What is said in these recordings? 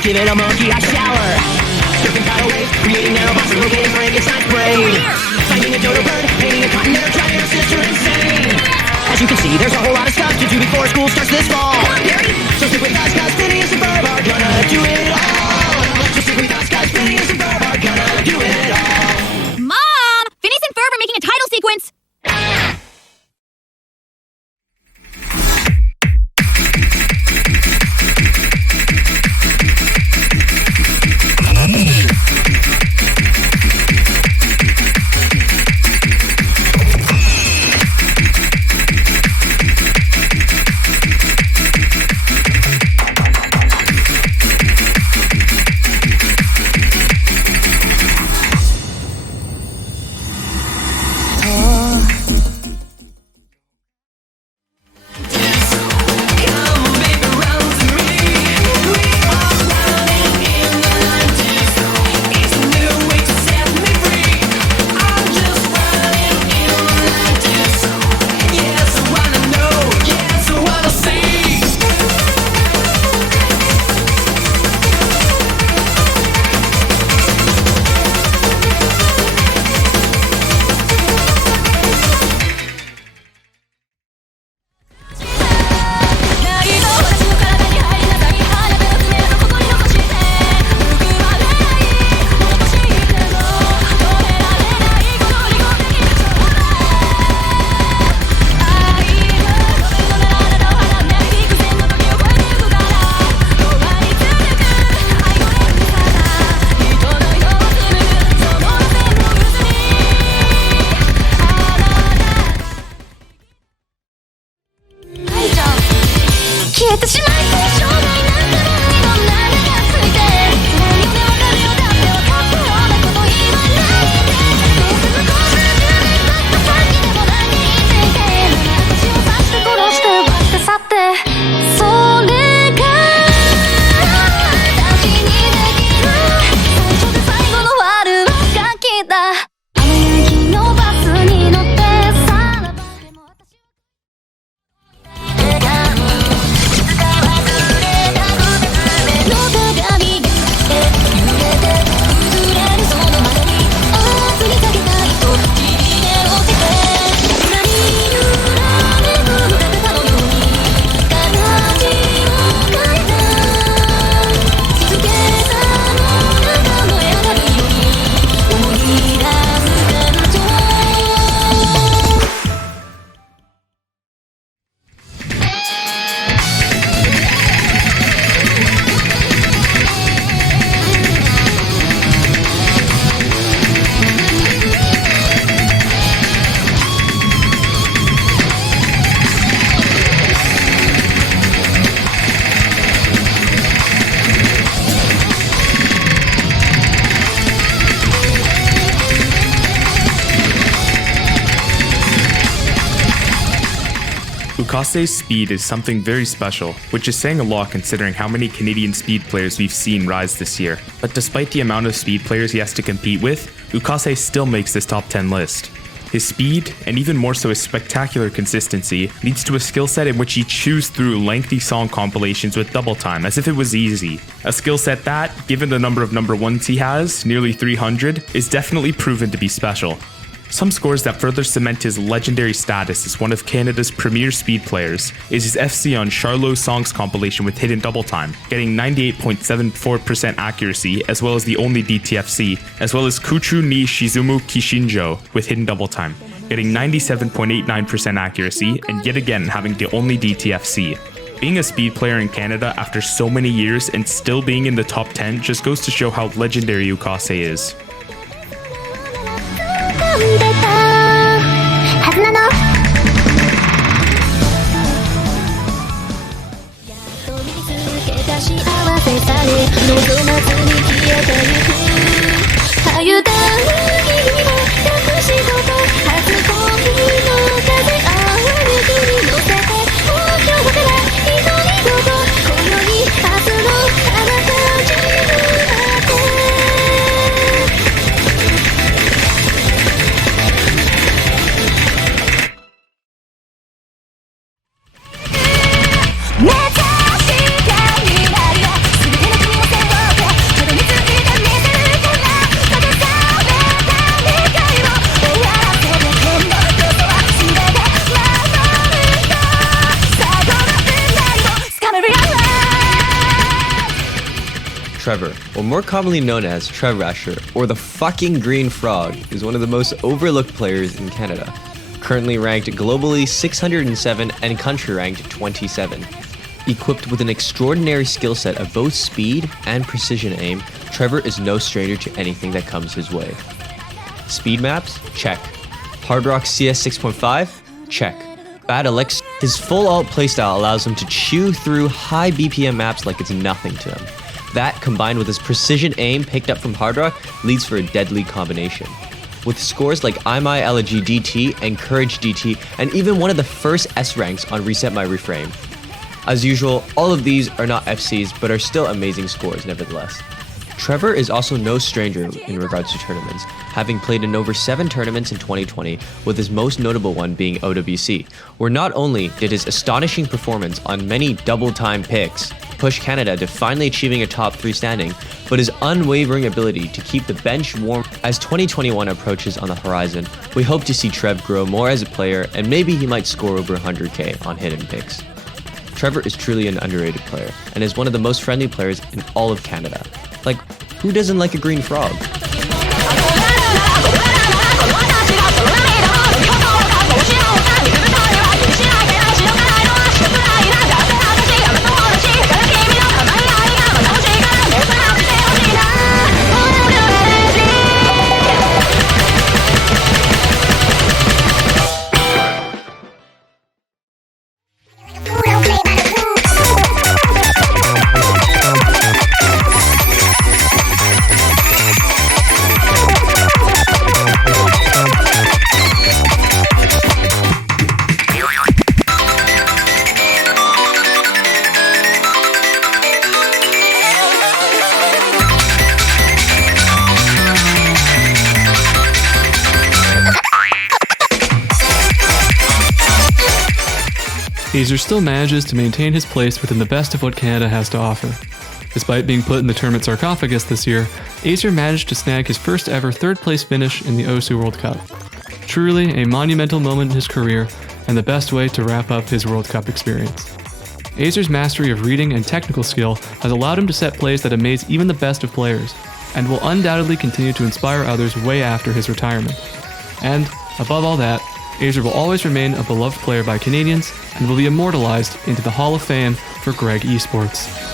Giving a monkey a shower. Surfing tidal waves, creating narrow boxes, locating Frankenstein's brain. Finding a dodo bird, painting a continental, driving your sister insane. As you can see, there's a whole lot of stuff to do before school starts this fall. So stick with us, cause Phineas and Ferb are gonna do it all. So stick with us, cause Phineas and Ferb are gonna do it all. Mom! Phineas and Ferb are making a title sequence! Ukase's speed is something very special, which is saying a lot considering how many Canadian speed players we've seen rise this year. But despite the amount of speed players he has to compete with, Ukase still makes this top 10 list. His speed, and even more so his spectacular consistency, leads to a skill set in which he chews through lengthy song compilations with double time as if it was easy. A skill set that, given the number of number ones he has, nearly 300, is definitely proven to be special. Some scores that further cement his legendary status as one of Canada's premier speed players is his FC on Charlot's Songs compilation with hidden double time, getting 98.74% accuracy as well as the only DTFC, as well as Kuchu ni Shizumu Kishinjo with hidden double time, getting 97.89% accuracy and yet again having the only DTFC. Being a speed player in Canada after so many years and still being in the top 10 just goes to show how legendary Ukase is. Trevor, or more commonly known as Trevrasher, or the fucking green frog, is one of the most overlooked players in Canada. Currently ranked globally 607 and country ranked 27. Equipped with an extraordinary skill set of both speed and precision aim, Trevor is no stranger to anything that comes his way. Speed maps? Check. Hard Rock CS 6.5? Check. Bad Elixir. His full alt playstyle allows him to chew through high BPM maps like it's nothing to him. That, combined with his precision aim picked up from Hard Rock, leads for a deadly combination. With scores like YumminmyTummy DT and Courage DT, and even one of the first S ranks on Reset My Reframe. As usual, all of these are not FCs, but are still amazing scores nevertheless. Trevor is also no stranger in regards to tournaments, having played in over 7 tournaments in 2020, with his most notable one being OWC, where not only did his astonishing performance on many double-time picks push Canada to finally achieving a top 3 standing, but his unwavering ability to keep the bench warm. As 2021 approaches on the horizon, we hope to see Trev grow more as a player, and maybe he might score over 100k on hidden picks. Trevor is truly an underrated player, and is one of the most friendly players in all of Canada. Like, who doesn't like a green frog? Azer still manages to maintain his place within the best of what Canada has to offer. Despite being put in the tournament sarcophagus this year, Azer managed to snag his first ever third place finish in the Osu World Cup. Truly a monumental moment in his career, and the best way to wrap up his World Cup experience. Azer's mastery of reading and technical skill has allowed him to set plays that amaze even the best of players, and will undoubtedly continue to inspire others way after his retirement. And, above all that, Azer will always remain a beloved player by Canadians and will be immortalized into the Hall of Fame for Greg Esports.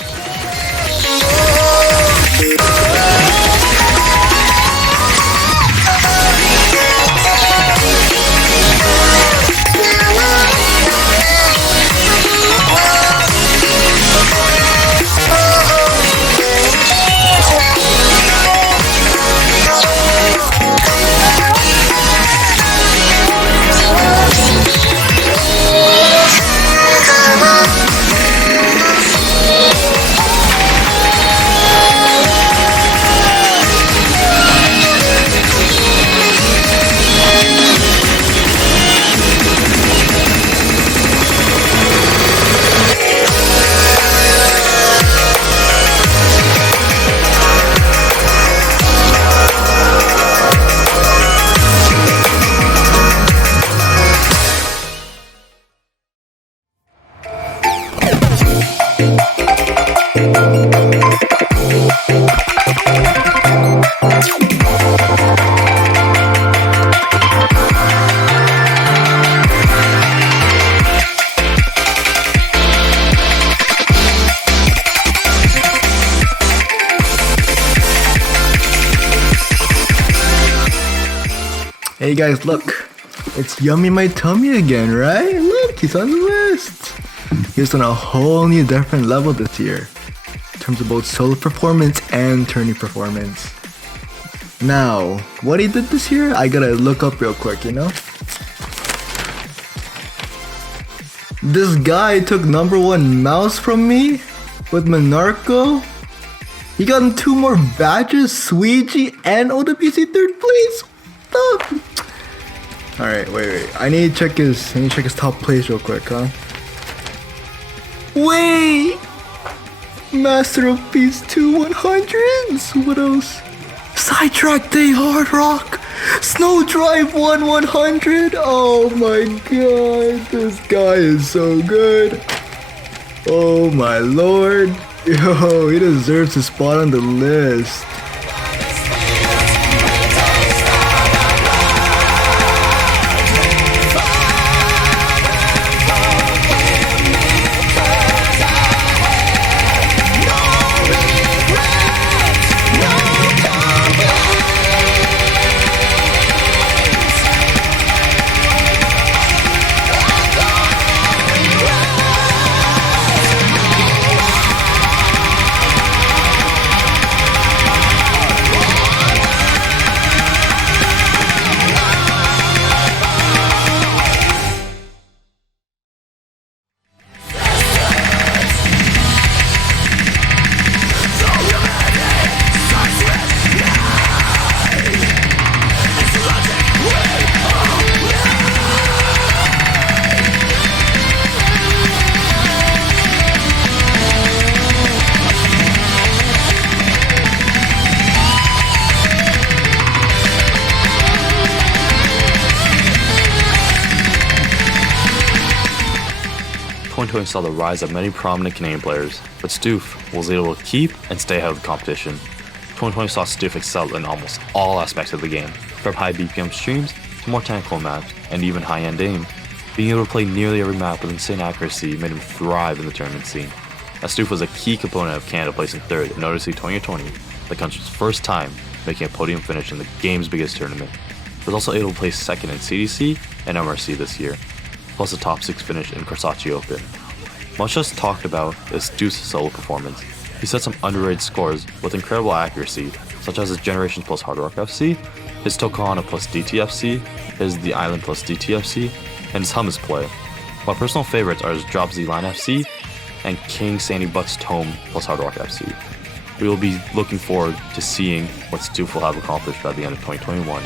Hey guys, look. It's YumminmyTummy again, right? Look, he's on the list. He's on a whole new different level this year. In terms of both solo performance and tourney performance. Now, what he did this year, I gotta look up real quick, you know? This guy took #1 mouse from me with Monarco. He got him 2 more badges, Sweegie and OWC 3rd place. What the? Alright, wait. I need to check his top plays real quick, huh? Wait! Master of Beast 2 100s! What else? Sidetrack Day Hard Rock! Snow Drive 100! Oh my god, this guy is so good! Oh my lord! Yo, he deserves a spot on the list. Saw the rise of many prominent Canadian players, but Stoof was able to keep and stay ahead of the competition. 2020 saw Stoof excel in almost all aspects of the game, from high BPM streams to more technical maps and even high-end aim. Being able to play nearly every map with insane accuracy made him thrive in the tournament scene. As Stoof was a key component of Canada placing 3rd in OWC 2020, the country's first time making a podium finish in the game's biggest tournament. He was also able to place 2nd in CDC and MRC this year, plus a top 6 finish in Corsace Open. Much less talked about is Stoof's solo performance. He set some underrated scores with incredible accuracy, such as his Generations plus Hard Rock FC, his Tokana plus DTFC, his The Island plus DTFC, and his Hummus play. My personal favorites are his Drop Z-Line FC and King Sandy Butt's Tome plus Hard Rock FC. We will be looking forward to seeing what Stoof will have accomplished by the end of 2021.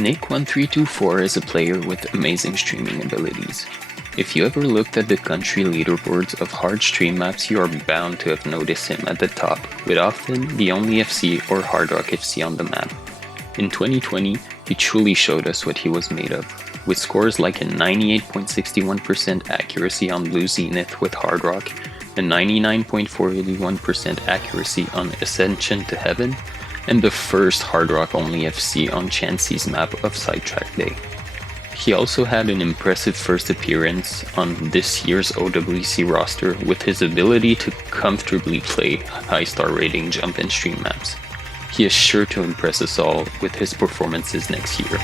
Nick1324 is a player with amazing streaming abilities. If you ever looked at the country leaderboards of hard stream maps, you are bound to have noticed him at the top, with often the only FC or Hard Rock FC on the map. In 2020, he truly showed us what he was made of, with scores like a 98.61% accuracy on Blue Zenith with Hard Rock, a 99.41% accuracy on Ascension to Heaven, and the first Hard Rock only FC on Chansey's map of Sidetrack Day. He also had an impressive first appearance on this year's OWC roster with his ability to comfortably play high star rating jump and stream maps. He is sure to impress us all with his performances next year.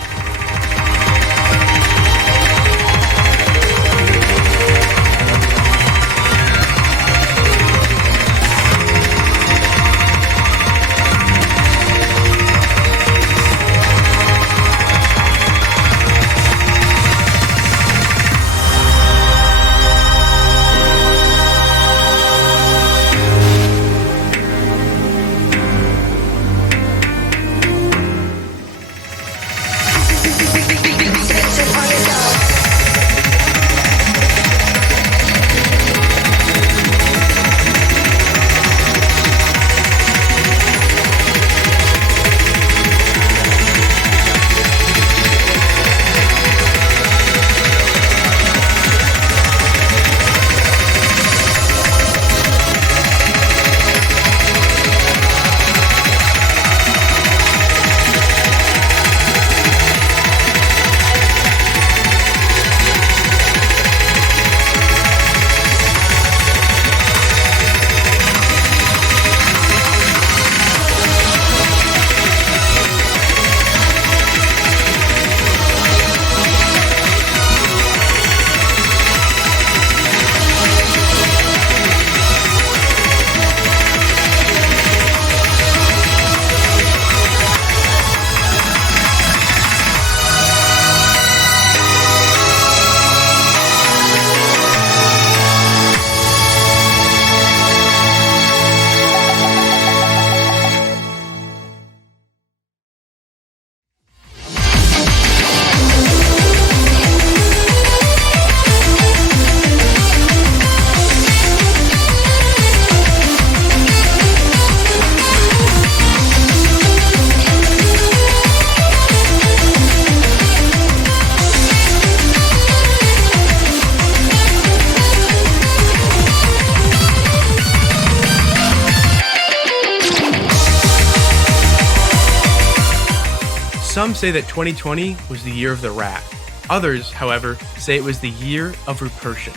Some say that 2020 was the year of the rat. Others, however, say it was the year of Rupertion.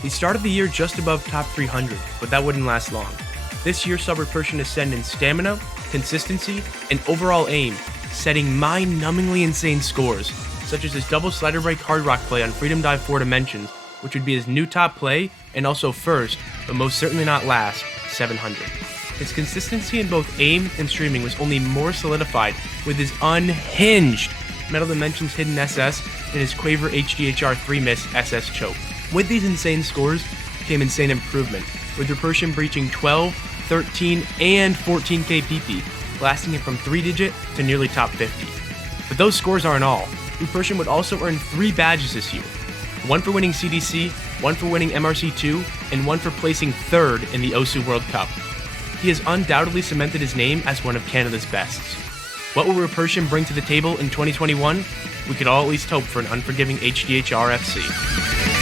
He started the year just above top 300, but that wouldn't last long. This year saw Rupertion ascend in stamina, consistency, and overall aim, setting mind-numbingly insane scores, such as his double slider break hard rock play on Freedom Dive 4 Dimensions, which would be his new top play, and also first, but most certainly not last, 700. His consistency in both aim and streaming was only more solidified with his unhinged Metal Dimensions Hidden SS and his Quaver HDHR 3 Miss SS Choke. With these insane scores came insane improvement, with Rupertion breaching 12, 13, and 14k PP, blasting him from 3-digit to nearly top 50. But those scores aren't all. Rupertion would also earn 3 badges this year. One for winning CDC, one for winning MRC2, and one for placing 3rd in the Osu World Cup. He has undoubtedly cemented his name as one of Canada's bests. What will Rupertion bring to the table in 2021? We could all at least hope for an unforgiving HDHR FC.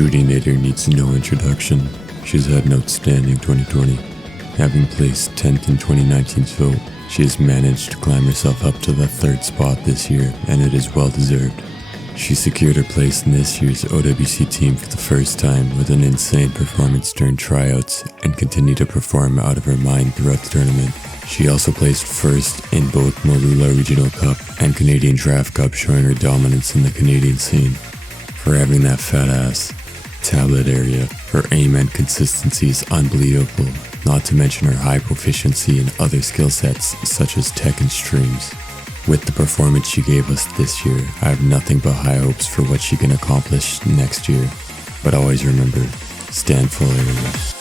xootynator needs no introduction. She's had an outstanding 2020. Having placed 10th in 2019's vote, she has managed to climb herself up to the 3rd spot this year, and it is well deserved. She secured her place in this year's OWC team for the first time with an insane performance during tryouts and continued to perform out of her mind throughout the tournament. She also placed first in both Mooloolah Regional Cup and Canadian Draft Cup, showing her dominance in the Canadian scene. For having that fat ass tablet area, her aim and consistency is unbelievable, not to mention her high proficiency in other skill sets such as tech and streams. With the performance she gave us this year, I have nothing but high hopes for what she can accomplish next year. But always remember, stand full area.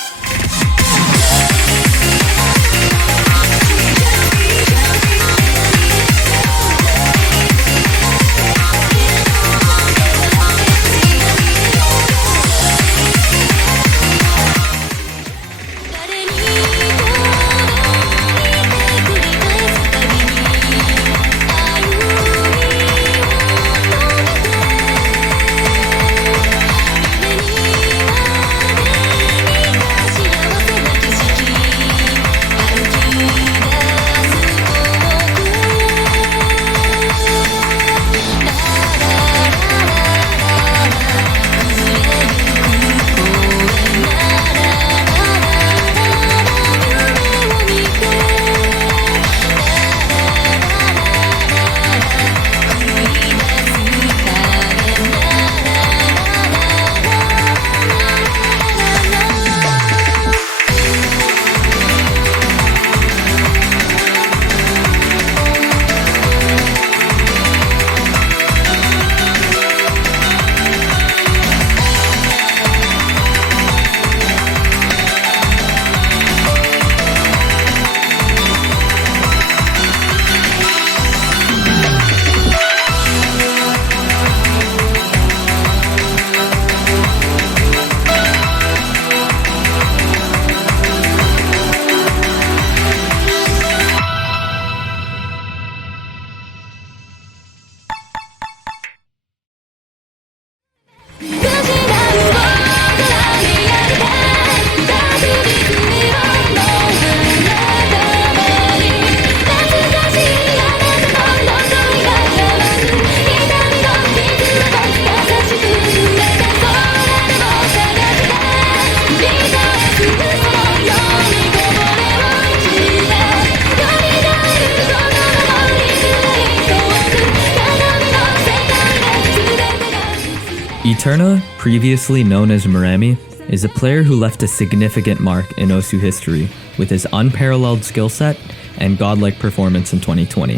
aetrna, previously known as Marami, is a player who left a significant mark in Osu history with his unparalleled skill set and godlike performance in 2020.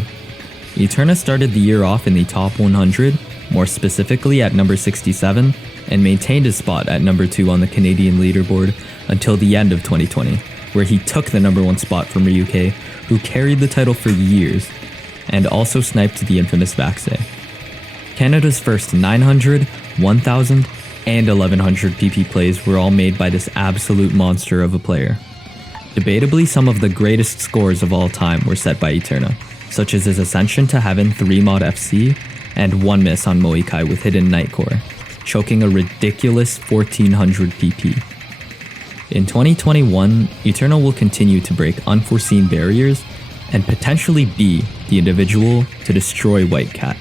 aetrna started the year off in the top 100, more specifically at number 67, and maintained his spot at number 2 on the Canadian leaderboard until the end of 2020, where he took the number 1 spot from RyuK, who carried the title for years, and also sniped the infamous Vaxe. Canada's first 900, 1000, and 1100 PP plays were all made by this absolute monster of a player. Debatably, some of the greatest scores of all time were set by aetrna, such as his ascension to Heaven 3-mod FC and 1 miss on Moikai with hidden Nightcore, choking a ridiculous 1400 PP. In 2021, aetrna will continue to break unforeseen barriers and potentially be the individual to destroy White Cat.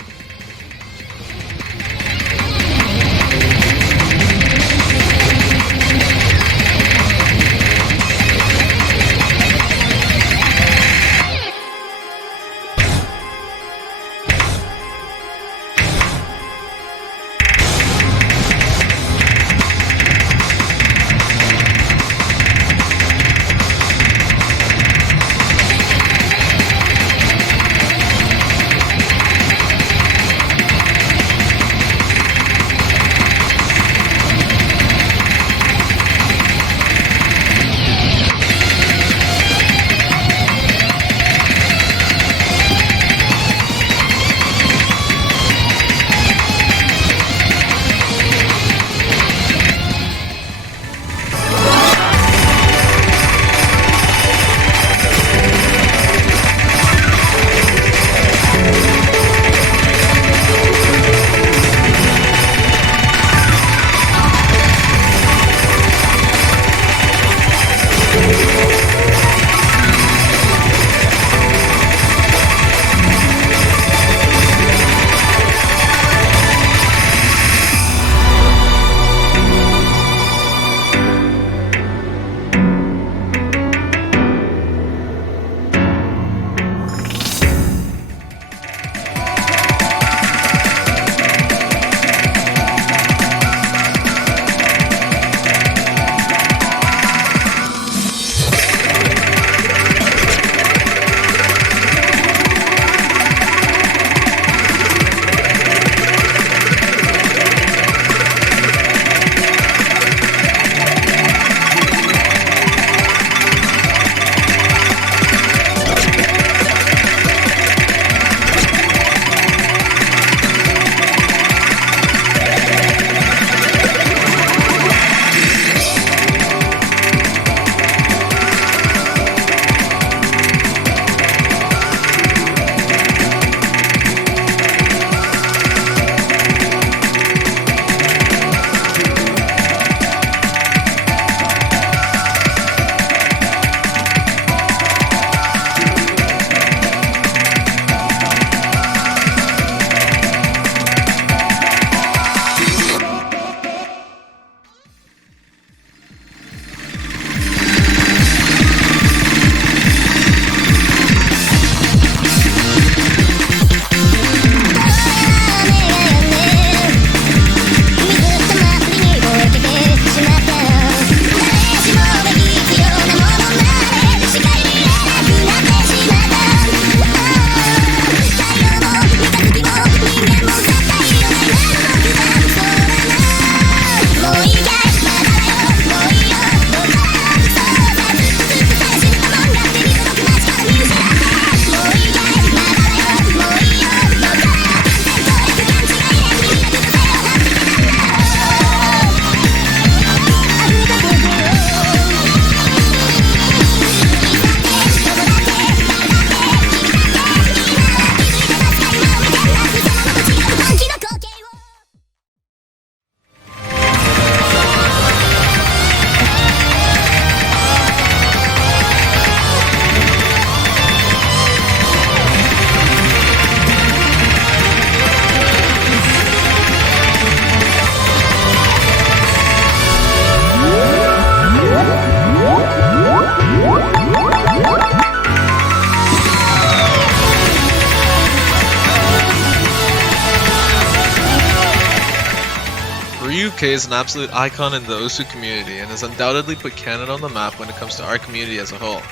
RyuK is an absolute icon in the Osu community and has undoubtedly put Canada on the map when it comes to our community as a whole.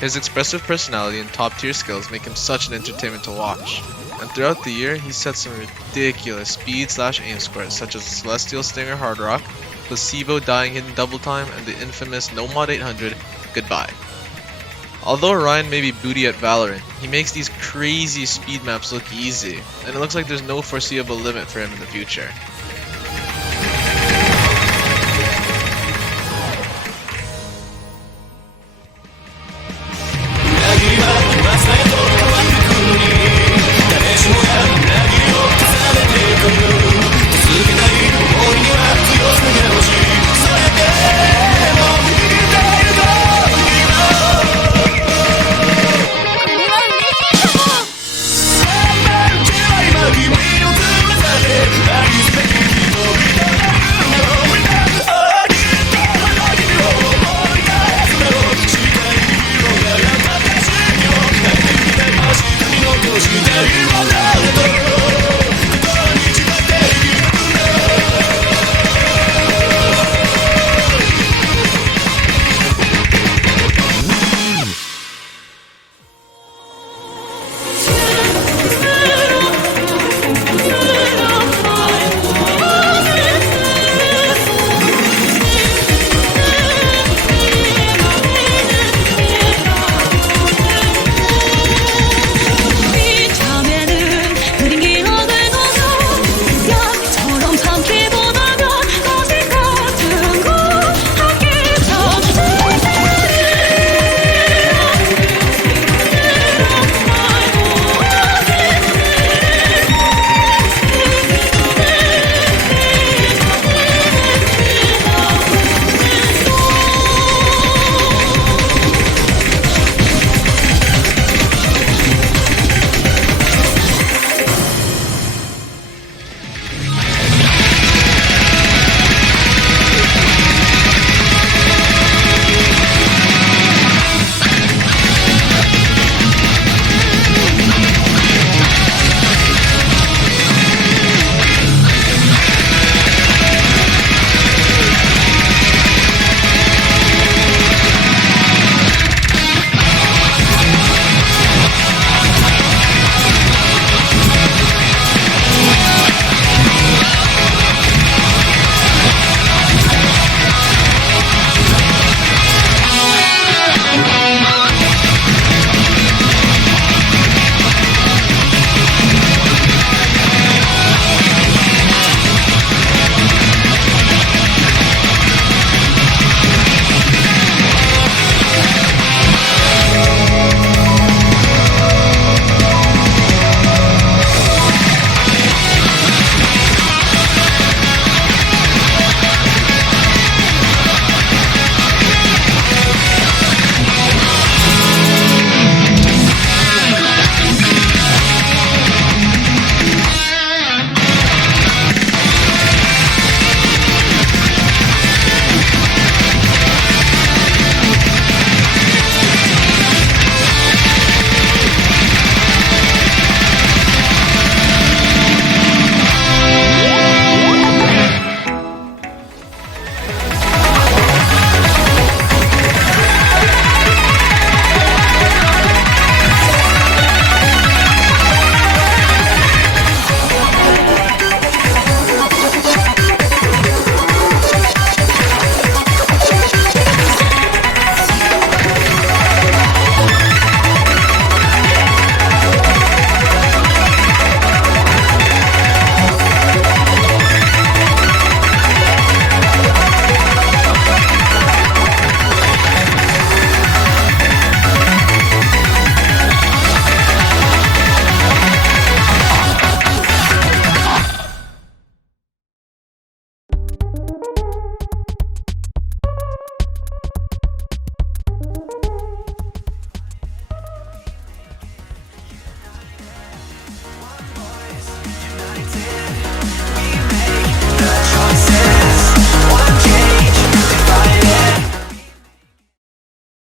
His expressive personality and top tier skills make him such an entertainment to watch, and throughout the year he set some ridiculous speed/aim scores such as the Celestial Stinger Hard Rock, Placebo Dying Hidden Double Time, and the infamous No Mod 800 Goodbye. Although Ryan may be booty at Valorant, he makes these crazy speed maps look easy, and it looks like there's no foreseeable limit for him in the future.